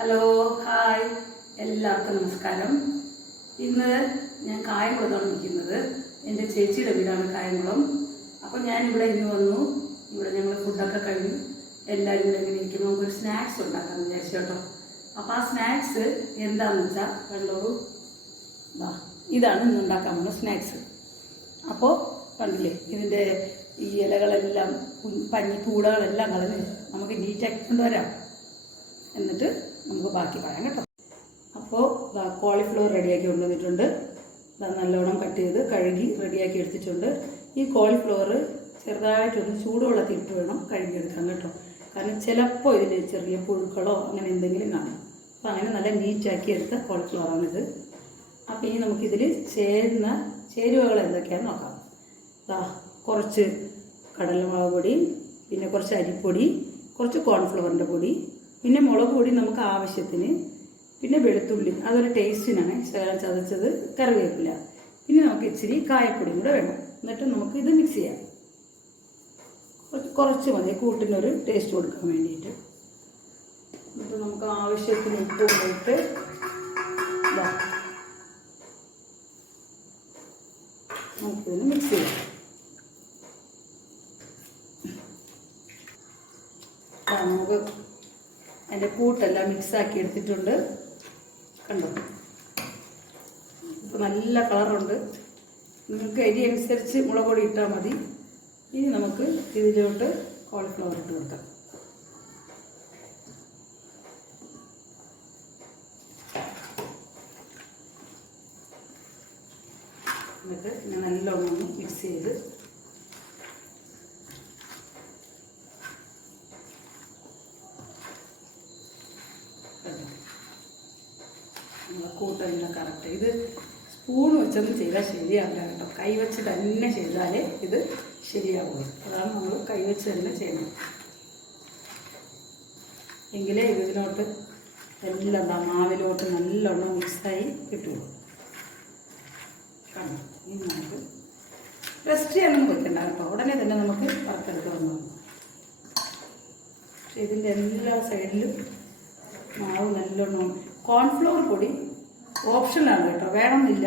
Hello hi എല്ലാവർക്കും നമസ്കാരം. ഇന്ന് ഞാൻ കായംകുളത്താണ് നിൽക്കുന്നത്. എൻ്റെ ചേച്ചിയുടെ വീടാണ് കായംകുളം. അപ്പോൾ ഞാനിവിടെ ഇന്ന് വന്നു. ഇവിടെ ഞങ്ങൾ ഫുഡൊക്കെ കഴിഞ്ഞു എല്ലാവരും കൂടെ ഇങ്ങനെ ഇരിക്കുമ്പോൾ നമുക്കൊരു സ്നാക്സ് ഉണ്ടാക്കാമെന്ന് വിചാരിച്ചു കേട്ടോ. അപ്പോൾ ആ സ്നാക്സ് എന്താണെന്ന് വെച്ചാൽ കണ്ടോളൂ, ഇതാണ് ഇന്ന് ഉണ്ടാക്കാൻ പോകുന്ന സ്നാക്സ്. അപ്പോൾ കണ്ടില്ലേ, ഇതിൻ്റെ ഈ ഇലകളെല്ലാം പൂടകളെല്ലാം കളഞ്ഞ് നമുക്ക് നീറ്റാക്കി കൊണ്ടുവരാം. എന്നിട്ട് നമുക്ക് ബാക്കി പറയാം കേട്ടോ. അപ്പോൾ കോളിഫ്ലവർ റെഡിയാക്കി കൊണ്ടുവന്നിട്ടുണ്ട്. നല്ലോണം കട്ട് ചെയ്ത് കഴുകി റെഡിയാക്കി എടുത്തിട്ടുണ്ട്. ഈ കോളിഫ്ലവർ ചെറുതായിട്ടൊന്ന് ചൂടുവെള്ളത്തിൽ ഇട്ട് വേണം കഴുകിയെടുക്കാൻ കേട്ടോ. കാരണം ചിലപ്പോൾ ഇതിൽ ചെറിയ പുഴുക്കളോ അങ്ങനെ എന്തെങ്കിലും കാണും. അപ്പോൾ അങ്ങനെ നല്ല നീറ്റാക്കി എടുത്ത കോളിഫ്ലവറാണിത്. അപ്പോൾ ഇനി നമുക്കിതിൽ ചേരുവകൾ എന്തൊക്കെയാണെന്ന് നോക്കാം. കുറച്ച് കടലമുളക് പൊടി, പിന്നെ കുറച്ച് അരിപ്പൊടി, കുറച്ച് കോൺഫ്ലവറിൻ്റെ പൊടി, പിന്നെ മുളക് പൊടി നമുക്ക് ആവശ്യത്തിന്, പിന്നെ വെളുത്തുള്ളി അതൊരു ടേസ്റ്റിനാണ് ശകലം ചതച്ചത്, കറിവേപ്പില, പിന്നെ നമുക്ക് ഇച്ചിരി കായപ്പൊടിയും കൂടെ വേണം. എന്നിട്ട് നമുക്ക് ഇത് മിക്സ് ചെയ്യാം. കുറച്ച് മതി കൂട്ടിനൊരു ടേസ്റ്റ് കൊടുക്കാൻ വേണ്ടിയിട്ട്. എന്നിട്ട് നമുക്ക് ആവശ്യത്തിന് ഉപ്പും ഇട്ട് നമുക്കിതിന് മിക്സ് ചെയ്യാം. നമുക്ക് അതിൻ്റെ കൂട്ടെല്ലാം മിക്സാക്കി എടുത്തിട്ടുണ്ട്. കണ്ടോ, ഇപ്പോൾ നല്ല കളറുണ്ട്. നിങ്ങൾക്ക് അരി അനുസരിച്ച് മുളക് പൊടി ഇട്ടാൽ മതി. ഇനി നമുക്ക് ഇതിലോട്ട് കോളിഫ്ലവർ ഇട്ട് കൊടുക്കാം. എന്നിട്ട് ഞാൻ നല്ലോണം മിക്സ് ചെയ്ത് കൂട്ടെല്ലാം കറക്റ്റ്. ഇത് സ്പൂൺ വെച്ചൊന്നും ചെയ്താൽ ശരിയാവില്ല കേട്ടോ. കൈ വെച്ച് തന്നെ ചെയ്താലേ ഇത് ശരിയാവുള്ളൂ. അതാണ് നമ്മൾ കൈ വെച്ച് തന്നെ ചെയ്യണം. എങ്കിലേ ഇതിലോട്ട് എല്ലാം മാവിലോട്ട് നല്ലോണം മിക്സായി കിട്ടുള്ളൂ. കണ്ടോ, ഇനി നമുക്ക് റെസ്റ്റ് ചെയ്യാനൊന്നും വെക്കണ്ട കേട്ടോ. ഉടനെ തന്നെ നമുക്ക് വറുത്തെടുത്ത് വന്നു. പക്ഷെ ഇതിൻ്റെ എല്ലാ സൈഡിലും മാവ് നല്ലോണം. കോൺഫ്ലവർ പൊടി ഓപ്ഷനാണ് കേട്ടോ, വേണമെന്നില്ല.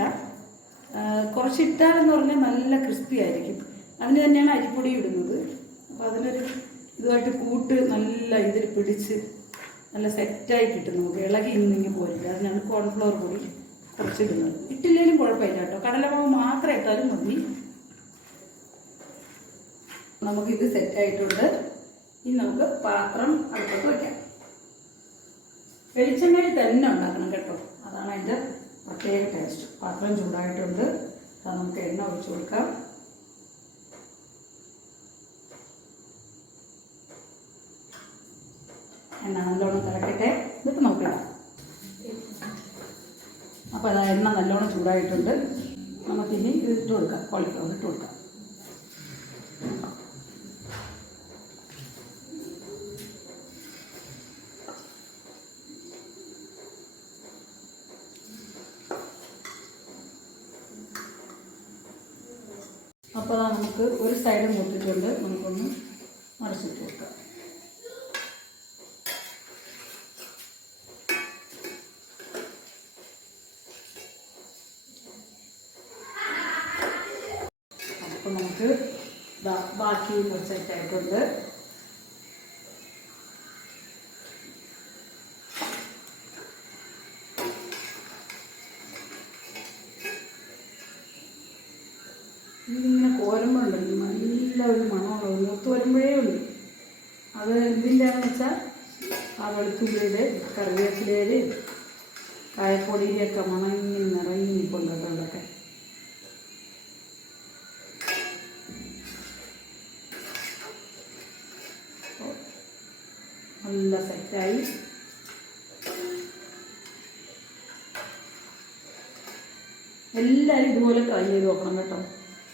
കുറച്ച് ഇട്ടാലെന്ന് പറഞ്ഞാൽ നല്ല ക്രിസ്പി ആയിരിക്കും. അതിന് തന്നെയാണ് അരിപ്പൊടി ഇടുന്നത്. അപ്പോൾ അതിനൊരു ഇതുമായിട്ട് കൂട്ട് നല്ല ഇതിൽ പിടിച്ച് നല്ല സെറ്റായി കിട്ടും. നമുക്ക് ഇളകി ഇന്നിങ്ങി പോരില്ല. അതിനാണ് കോൺഫ്ലവർ പൊടി കുറച്ചിടുന്നത്. ഇട്ടില്ലെങ്കിലും കുഴപ്പമില്ല കേട്ടോ. കടലമാവ് മാത്രം ഇട്ടാലും മതി. നമുക്കിത് സെറ്റായിട്ടുണ്ട്. ഇനി നമുക്ക് പാത്രം അടുപ്പത്ത് വയ്ക്കാം. വെളിച്ചെണ്ണയിൽ തന്നെ ഉണ്ടാക്കണം കേട്ടോ, അതാണ് അതിൻ്റെ പ്രത്യേക ടേസ്റ്റ്. പാത്രം ചൂടായിട്ടുണ്ട്. അത് നമുക്ക് എണ്ണ ഒഴിച്ചു കൊടുക്കാം. എണ്ണ നല്ലോണം തിളക്കട്ടെ, എന്നിട്ട് നമുക്ക് ഇടാം. അപ്പോൾ അതാ എണ്ണ നല്ലോണം ചൂടായിട്ടുണ്ട്. നമുക്കിനി ഇത് ഇട്ട് കൊടുക്കാം, കോളിഫ്ലവർ ഇട്ട് കൊടുക്കാം. അപ്പോൾ നമുക്ക് ഒരു സൈഡ് മുട്ടിട്ടുണ്ട്. നമുക്കൊന്ന് മറിച്ചിട്ട് കൊടുക്കാം. അപ്പോൾ നമുക്ക് ബാക്കി കുറച്ചായിട്ടുണ്ട്. ഇതിങ്ങനെ കോരുമ്പോഴുണ്ടല്ലോ നല്ല ഒരു മണമുള്ള മൂത്ത് വരുമ്പോഴേ ഉള്ളൂ. അത് എന്തിൻ്റെയാണെന്ന് വെച്ചാൽ ആ വെളുത്തുള്ളിയുടെ, കറിവേപ്പിലയുടെ, കായപ്പൊടിയുടെയൊക്കെ മണം ഇങ്ങനെ നിറഞ്ഞി കൊണ്ടൊക്കെ. നല്ല സെറ്റായി. എല്ലാവരും ഇതുപോലെ ട്രൈ ചെയ്ത് നോക്കണം കേട്ടോ.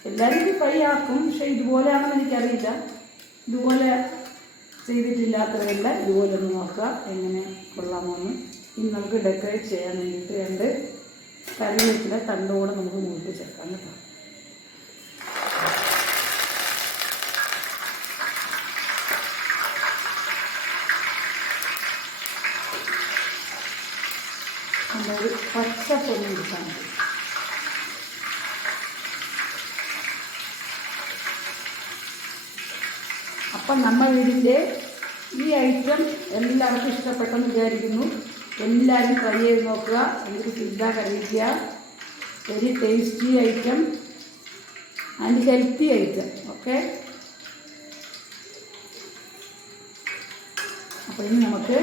എല്ലാവരും ഇത് ഫ്രൈ ആക്കും, പക്ഷെ ഇതുപോലെയാണെന്ന് എനിക്കറിയില്ല. ഇതുപോലെ ചെയ്തിട്ടില്ലാത്തവരെല്ലാം ഇതുപോലെ ഒന്ന് നോക്കുക എങ്ങനെ കൊള്ളാമോന്ന്. ഇനി നമുക്ക് ഡെക്കറേറ്റ് ചെയ്യാൻ വേണ്ടിയിട്ട് രണ്ട് കറിവേപ്പില തണ്ടോടെ നമുക്ക് മുറിച്ച് ചേർക്കാം കേട്ടോ. നല്ലൊരു പച്ചപ്പൊന്നും കിട്ടാൻ മതി. അപ്പം നമ്മൾ ഇതിൻ്റെ ഈ ഐറ്റം എല്ലാവർക്കും ഇഷ്ടപ്പെട്ടെന്ന് വിചാരിക്കുന്നു. എല്ലാവരും ട്രൈ ചെയ്ത് നോക്കുക. എനിക്ക് ഫീഡ്ബാക്ക് അറിയിക്കുക. Very tasty item and healthy item. Okay, അപ്പോൾ ഇനി നമുക്ക്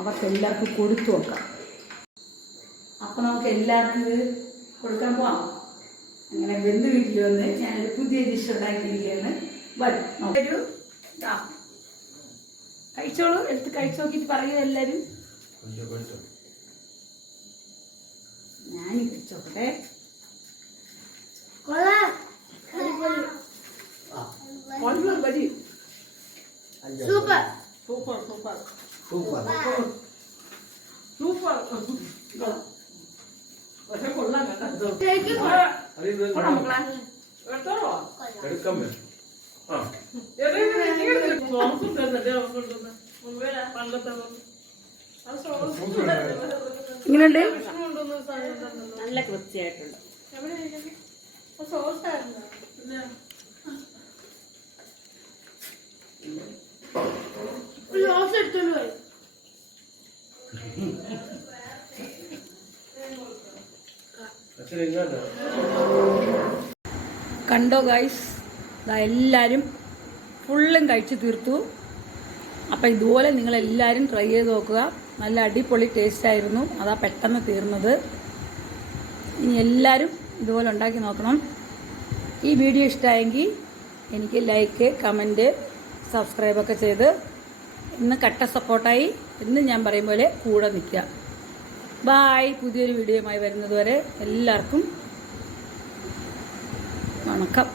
അവർക്ക് എല്ലാവർക്കും കൊടുത്തു നോക്കാം. അപ്പോൾ നമുക്ക് എല്ലാവർക്കും ഇത് കൊടുക്കാൻ പോവാം. അങ്ങനെ ബന്ധു വീട്ടിൽ വന്ന് ഞാനൊരു പുതിയ ഡിഷ് ഉണ്ടാക്കിയിരിക്കുകയാണ്. വരും നമുക്കൊരു കഴിച്ചോളൂ. എടുത്ത് കഴിച്ചു നോക്കിയിട്ട് പറയുക എല്ലാവരും. ഞാൻ കഴിച്ചോട്ടെ. Super super super super super. പക്ഷെ കൊള്ളാം കേട്ടോ. ഇങ്ങനെയുണ്ട്, നല്ല വൃത്തിയായിട്ടുണ്ട്. കണ്ടോ ഗൈസ്, എല്ലാവരും ഫുള്ളും കഴിച്ച് തീർത്തു. അപ്പം ഇതുപോലെ നിങ്ങളെല്ലാവരും ട്രൈ ചെയ്ത് നോക്കുക. നല്ല അടിപൊളി ടേസ്റ്റായിരുന്നു. അതാ പെട്ടെന്ന് തീർന്നത്. ഇനി എല്ലാവരും ഇതുപോലെ ഉണ്ടാക്കി നോക്കണം. ഈ വീഡിയോ ഇഷ്ടമായെങ്കിൽ എനിക്ക് ലൈക്ക്, കമൻറ്റ്, സബ്സ്ക്രൈബൊക്കെ ചെയ്ത് ഇന്ന് കട്ട സപ്പോർട്ടായി എന്ന് ഞാൻ പറയും പോലെ കൂടെ നിൽക്കുക. ബായ്. പുതിയൊരു വീഡിയോയുമായി വരുന്നത് വരെ എല്ലാവർക്കും വണക്കം.